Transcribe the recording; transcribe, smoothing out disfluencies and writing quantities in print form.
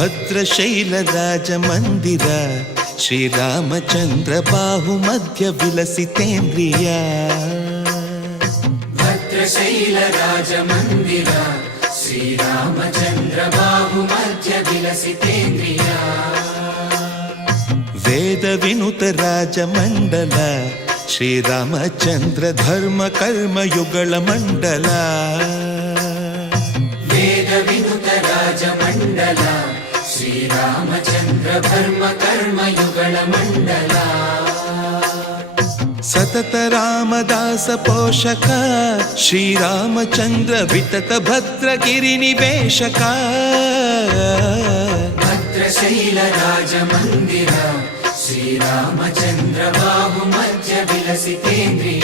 ಭದ್ರಶೈಲರಾಜಮಂದಿರ ಶ್ರೀರಾಮಚಂದ್ರ ಬಾಹು ಮಧ್ಯ ವಿಲಸಿತೇಂದ್ರಿಯ. ಭದ್ರಶೈಲರಾಜಮಂದಿರ ಶ್ರೀರಾಮಚಂದ್ರ ಬಾಹು ಮಧ್ಯ ವಿಲಸಿತೇಂದ್ರಿಯ. ವೇದ ವಿನುತ ರಾಜಮಂಡಲ ಶ್ರೀರಾಮಚಂದ್ರ ಧರ್ಮ ಕರ್ಮಯುಗಳ ಮಂಡಲ. ವೇದ ವಿನುತ ರಾಜಮಂಡಲ ಶ್ರೀರಾಮಚಂದ್ರ ಧರ್ಮ ಕರ್ಮಯುಗಳ ಮಂಡಲ. ಸತತ ರಾಮದಾಸ ಪೋಷಕ ಶ್ರೀರಾಮಚಂದ್ರ ವಿತತ ಭದ್ರಗಿರಿ ನಿವೇಶಕ. ಭದ್ರಶೈಲ ರಾಜಮಂದಿರ ಶ್ರೀರಾಮಚಂದ್ರ ಬಾಹು ಮಧ್ಯ ವಿಲಸಿತೇಂದ್ರಿಯ.